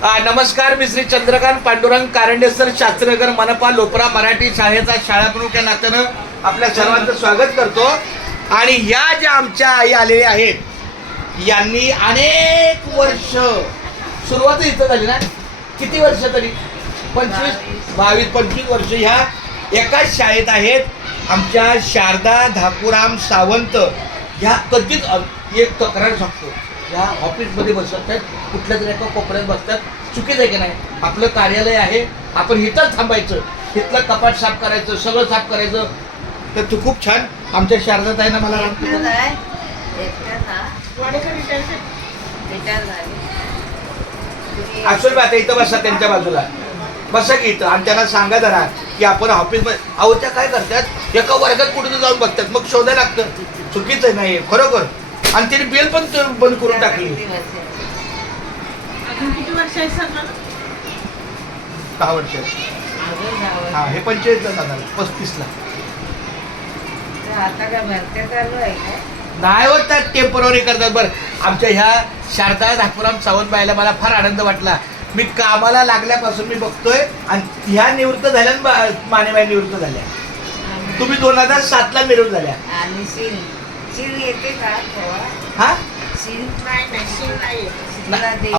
नमस्कार, मी श्री चंद्रकांत पांडुरंग कारंडे सर, शास्त्रीनगर, मनपा, लोपरा मराठी शाळेचा शाळाप्रमुख या नात्यानं आपल्या सर्वांचं स्वागत करतो. आणि या ज्या आमच्या आई आलेल्या आहेत यांनी अनेक वर्ष, सुरुवात इथं झाली ना, किती वर्ष तरी 22-25 वर्ष ह्या एकाच शाळेत आहेत. आमच्या शारदा धाकूराम सावंत ह्या कधीच एक तक्रार सांगतो, या ऑफिसमध्ये बसत आहेत, कुठल्या तरी एका कोपऱ्यात बसतात. चुकीचं आहे की नाही? आपलं कार्यालय आहे, आपण इथंच थांबायचं, इथलं कपाट साफ करायचं, सगळं साफ करायचं. तर तू खूप छान आमच्या शारदाताईनं मला असं आता इथं बसा, त्यांच्या बाजूला बसा की इथं, आणि त्यांना सांगा जरा की आपण ऑफिसमध्ये. अहो त्या काय करतात, एका वर्गात कुठे जाऊन बघतात, मग शोधायला लागतं. चुकीचं नाही खरोखर. आणि तिने बेल पण बंद करून टाकली. 10 वर्ष. हा, हे 45ला जाणार, 35ला नाही होत, टेम्पररी करतात. बरं, आमच्या ह्या शारदा धाकूराम सावंत बाईला मला फार आनंद वाटला. मी कामाला लागल्यापासून मी बघतोय, आणि ह्या निवृत्त झाल्या, मानेबाई निवृत्त झाल्या. तुम्ही 2007ला निवृत्त झाल्या. हा,